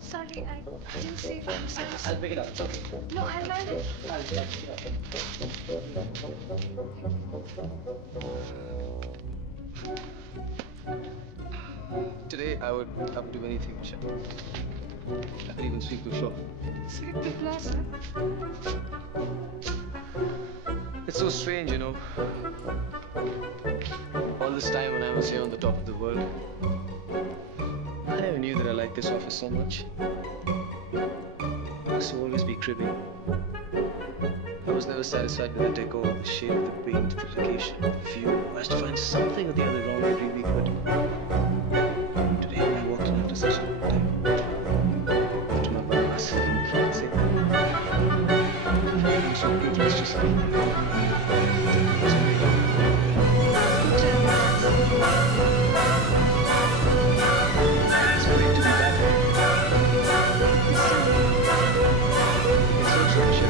Sorry, I didn't see it from size. I'll pick it up. It's okay. No, I'll mind it. I'll pick it up. Today, I would do anything, Michelle. I could even sweep the floor. Sweep the floor, sir. It's so strange, you know. All this time when I was here on the top of the world, I never knew that I liked this office so much. I used to always be cribbing. I was never satisfied with the decor, the shape, the paint, the location, the view. I was to find something or the other wrong every week, but today when I walked in after such a long time, after my bypass, I can't say that. I'm so privileged to say. It's great to be back. It's so special.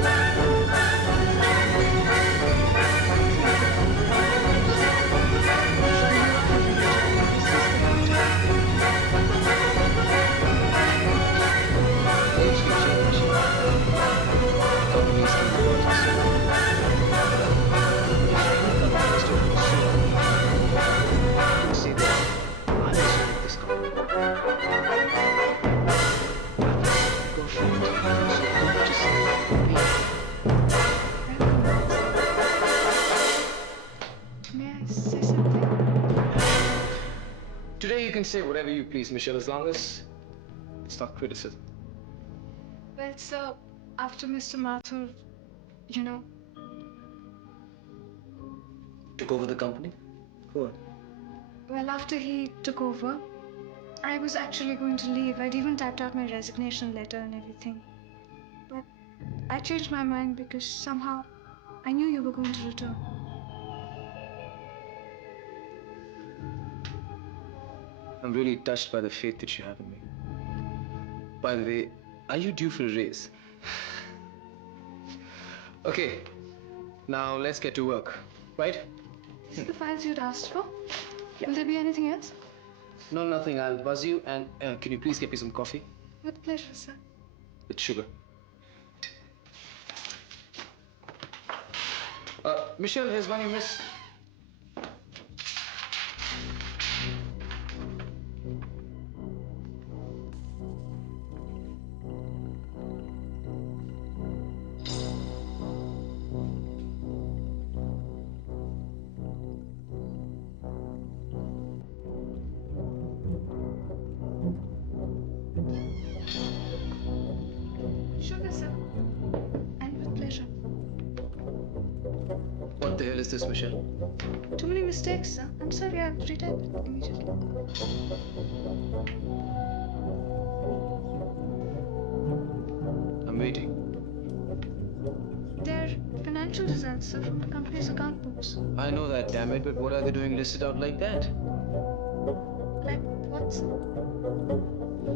May I say something? Today you can say whatever you please, Michelle, as long as it's not criticism. Well, sir, after Mr. Mathur, you know, Took over the company? Go on. well, after he took over, I was actually going to leave. I'd even typed out my resignation letter and everything. But I changed my mind because somehow I knew you were going to return. I'm really touched by the faith that you have in me. By the way, are you due for a raise? Okay, now let's get to work, right? These are the files you'd asked for. Will there be anything else? No, nothing. I'll buzz you and can you please get me some coffee? With pleasure, sir. With sugar. Michelle, here's one you missed. Sugar, sir. And with pleasure. What the hell is this, Michelle? Too many mistakes, sir. I'm sorry, I'll retype it immediately. I'm waiting. They're financial results, sir, from the company's account books. I know that, damn it, but what are they doing listed out like that? Like what, sir?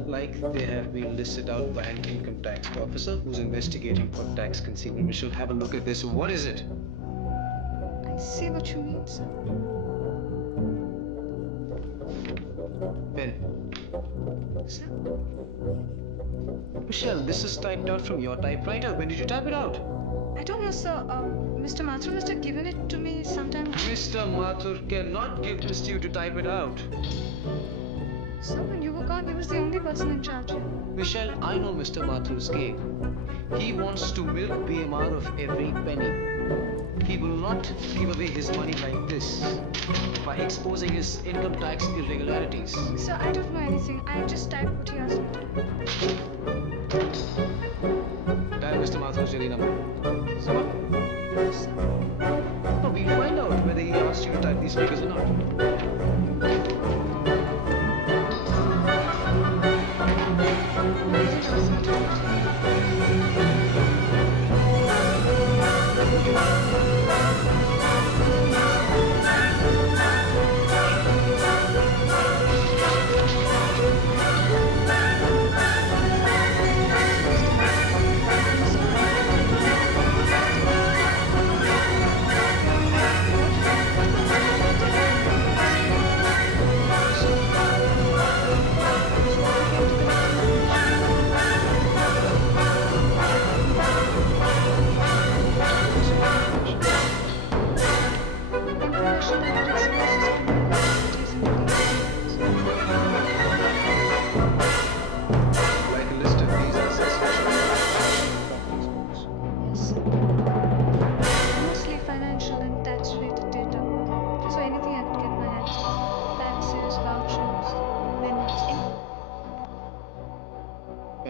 Like they have been listed out by an income tax officer who's investigating for tax concealment. Michelle, have a look at this. What is it? I see what you mean, sir. Pen. Sir? Michelle, this is typed out from your typewriter. When did you type it out? I don't know, sir. Mr. Mathur must have given it to me sometime. Mr. Mathur cannot give this to you to type it out. Sir, when you were gone, he was the only person in charge here. Michelle, I know Mr. Mathur's game. He wants to milk BMR of every penny. He will not give away his money like this by exposing his income tax irregularities. Sir, I don't know anything. I just typed what he asked me to do. Dial Mr. Mathur's daily number. Soman? Sir? No, we'll find out whether he asked you to type these figures or not.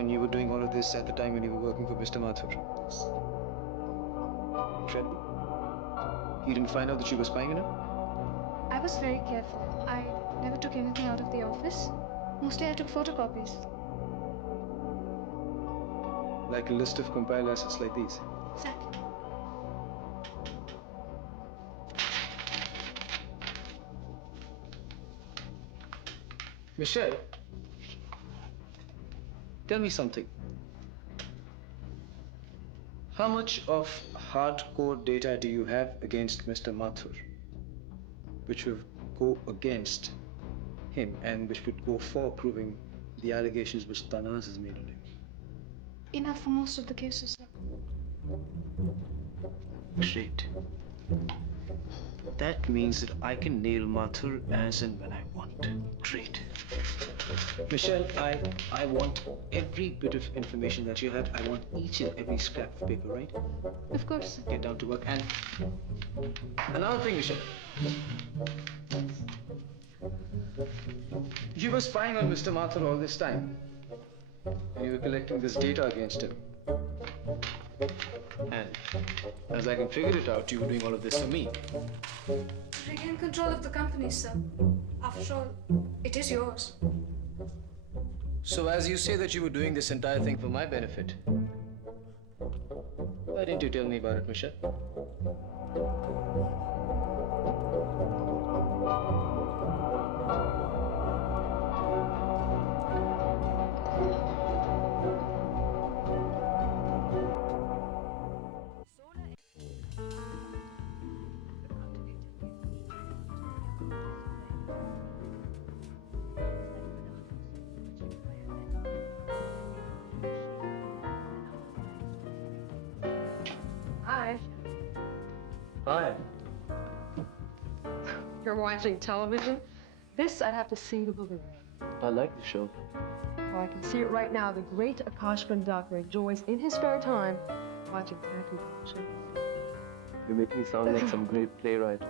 And you were doing all of this at the time when you were working for Mr. Mathur. Incredible. You didn't find out that she was spying on him? I was very careful. I never took anything out of the office. Mostly I took photocopies. Like a list of compiled assets like these. Exactly. Michelle, tell me something. How much of hardcore data do you have against Mr. Mathur, which would go against him and which would go for proving the allegations which Tanas has made on him? Enough for most of the cases. Great. That means that I can nail Mathur as and when I want. Great. Michelle, I want every bit of information that you have. I want each and every scrap of paper, right? Of course. Get down to work. And another thing, Michelle. You were spying on Mr. Mathur all this time. And you were collecting this data against him. And as I can figure it out, you were doing all of this for me. To regain control of the company, sir. After all, it is yours. So as you say that you were doing this entire thing for my benefit, why didn't you tell me about it, Michelle? Hi. Hi. You're watching television? This I'd have to see to believe. I like the show. Well, I can see it right now. The great Aakash conductor enjoys in his spare time watching tattoo shows. You make me sound like some great playwright.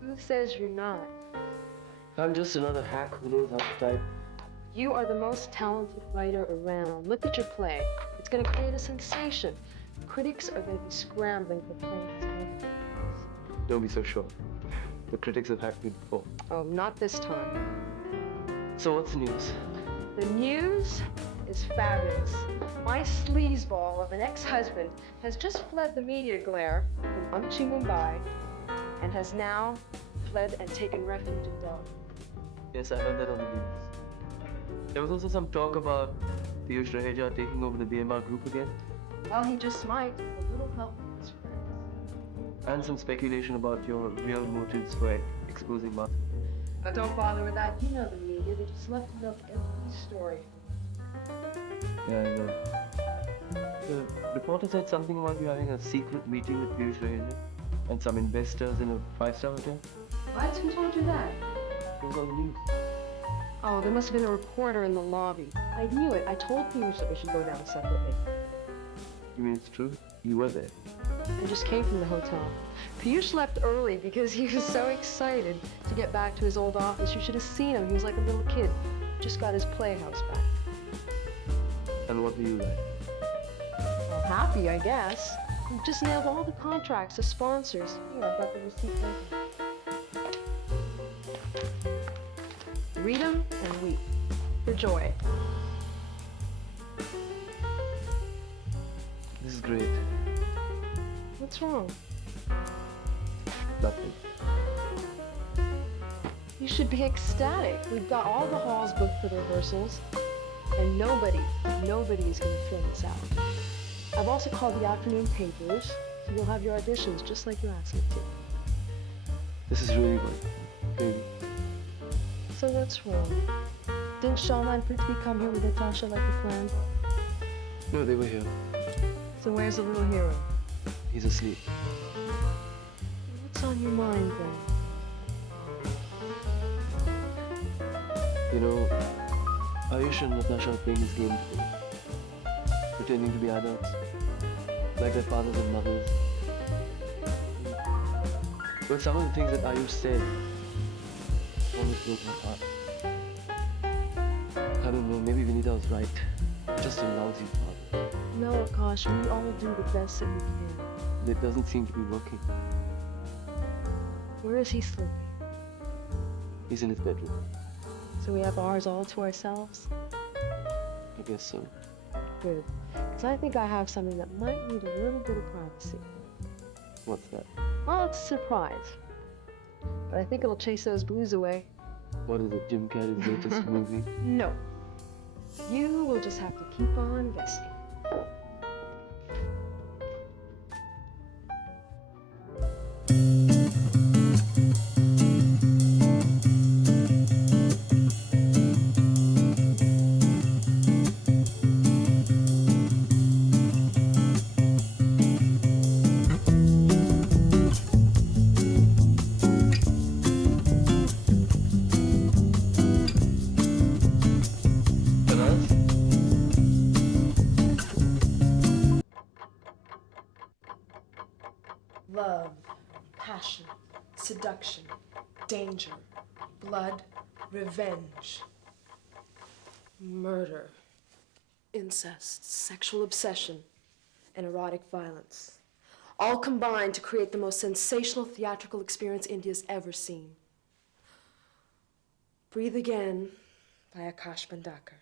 Who says you're not? I'm just another hack who knows how to type. You are the most talented writer around. Look at your play. It's going to create a sensation. Critics are going to be scrambling for praise. Don't be so sure. The critics have hacked me before. Oh, not this time. So what's the news? The news is fabulous. My sleazeball of an ex-husband has just fled the media glare from Ooty, Mumbai, and has now fled and taken refuge in Delhi. Yes, I heard that on the news. There was also some talk about Piyush Raheja taking over the BMR group again. Well, he just might, with a little help from his friends. And some speculation about your real motives for exposing Martha. But don't bother with that. You know the media. They just left it up every story. Yeah, I know. The reporter said something about you having a secret meeting with Piyush Raheja and some investors in a five-star hotel. What? Who told you that? It was on the news. Oh, there must have been a reporter in the lobby. I knew it. I told Piyush that we should go down separately. You mean it's true? You were there. I just came from the hotel. Piyush left early because he was so excited to get back to his old office. You should have seen him. He was like a little kid. Just got his playhouse back. And what were you like? Well, happy, I guess. We just nailed all the contracts, the sponsors. Here, I've got the receipt right here. Read them and weep for joy. This is great. What's wrong? Nothing. You should be ecstatic. We've got all the halls booked for the rehearsals, and nobody is going to fill this out. I've also called the afternoon papers, so you'll have your auditions just like you asked me to. This is really good. Really. So what's wrong? Didn't Soman and Prithvi come here with Natasha like you planned? No, they were here. So where's the little hero? He's asleep. What's on your mind then? You know, Ayush and Natasha are playing this game today. Pretending to be adults. Like their fathers and mothers. But some of the things that Ayush said almost broke my heart. I don't know, maybe Vinita was right. just a lousy father. No, Aakash, we all do the best that we can. But it doesn't seem to be working. Where is he sleeping? He's in his bedroom. So we have ours all to ourselves? I guess so. Good. Because I think I have something that might need a little bit of privacy. What's that? Well, it's a surprise. But I think it'll chase those blues away. What is it, Jim Carrey's latest movie? No. You will just have to keep on guessing. Love, passion, seduction, danger, blood, revenge, murder, incest, sexual obsession, and erotic violence. All combined to create the most sensational theatrical experience India's ever seen. Breathe Again by Aakash Bandakar.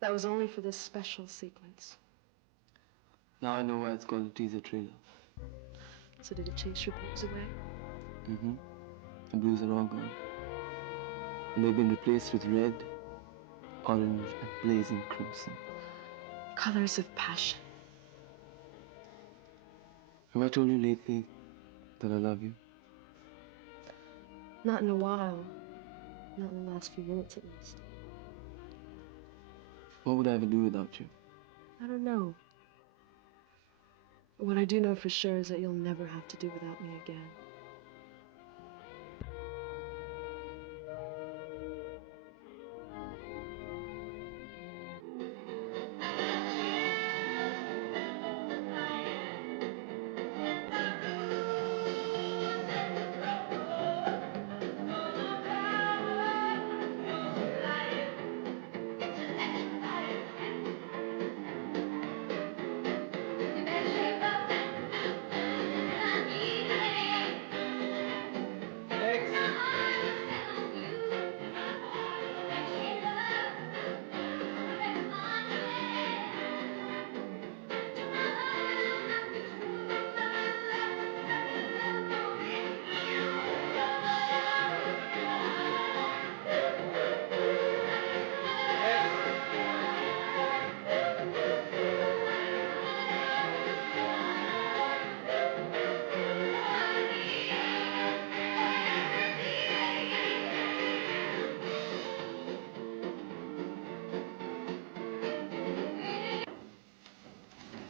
That was only for this special sequence. Now I know why it's called a teaser trailer. So did it chase your blues away? Mm-hmm. The blues are all gone. And they've been replaced with red, orange, and blazing crimson. Colors of passion. Have I told you lately that I love you? Not in a while. Not in the last few minutes at least. What would I ever do without you? I don't know. But what I do know for sure is that you'll never have to do without me again.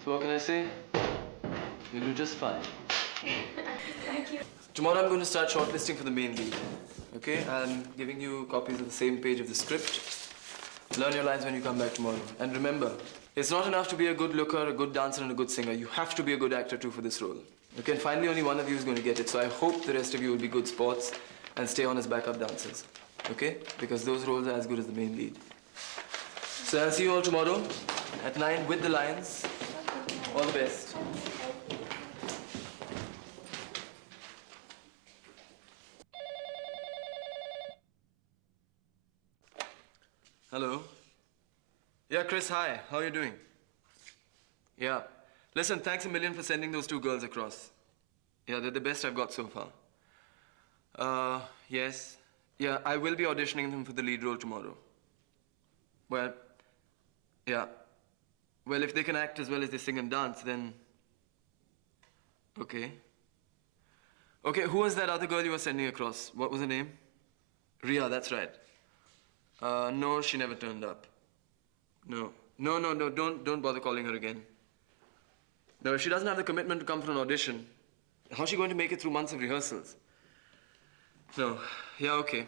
So what can I say? You'll do just fine. Thank you. Tomorrow I'm going to start shortlisting for the main lead. Okay? I'm giving you copies of the same page of the script. Learn your lines when you come back tomorrow. And remember, it's not enough to be a good looker, a good dancer, and a good singer. You have to be a good actor too for this role. Okay? And finally, only one of you is going to get it. So I hope the rest of you will be good sports and stay on as backup dancers. Okay? Because those roles are as good as the main lead. So I'll see you all tomorrow at 9 with the lines. All the best. Hello. Yeah, Chris, hi. How are you doing? Yeah. Listen, thanks a million for sending those 2 girls across. Yeah, they're the best I've got so far. Yes. Yeah, I will be auditioning them for the lead role tomorrow. Well, yeah. Well, if they can act as well as they sing and dance, then... Okay. Okay, who was that other girl you were sending across? What was her name? Ria, that's right. No, she never turned up. No. No, don't bother calling her again. No, if she doesn't have the commitment to come for an audition, how's she going to make it through months of rehearsals? No. Yeah, okay.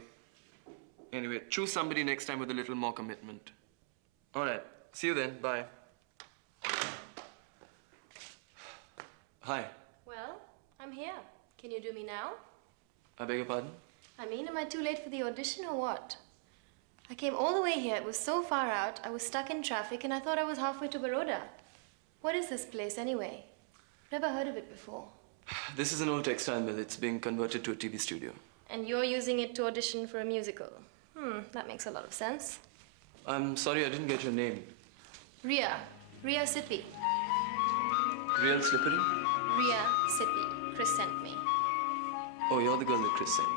Anyway, choose somebody next time with a little more commitment. All right. See you then. Bye. Hi. Well, I'm here. Can you do me now? I beg your pardon? I mean, am I too late for the audition or what? I came all the way here. It was so far out. I was stuck in traffic and I thought I was halfway to Baroda. What is this place anyway? Never heard of it before. This is an old textile mill. It's being converted to a TV studio. And you're using it to audition for a musical. That makes a lot of sense. I'm sorry I didn't get your name. Ria Sippy. Real slippery? Ria Sippy. Chris sent me. Oh, you're the girl that Chris sent.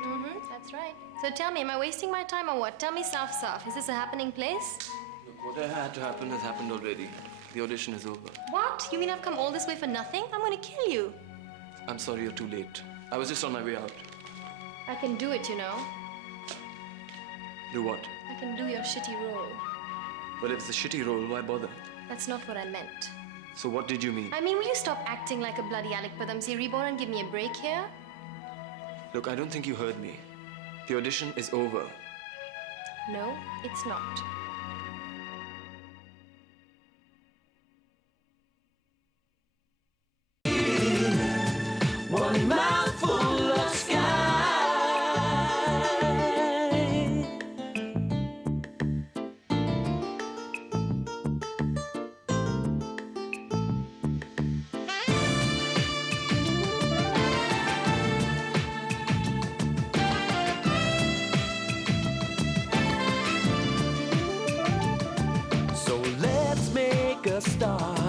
That's right. So tell me, am I wasting my time or what? Tell me soft. Is this a happening place? Look, what had to happen has happened already. The audition is over. What? You mean I've come all this way for nothing? I'm gonna kill you. I'm sorry you're too late. I was just on my way out. I can do it, you know. Do what? I can do your shitty role. Well, if it's a shitty role, why bother? That's not what I meant. So what did you mean? I mean, will you stop acting like a bloody Alec Padamsi reborn and give me a break here? Look, I don't think you heard me. The audition is over. No, it's not. One mouthful of sky. So let's make a start.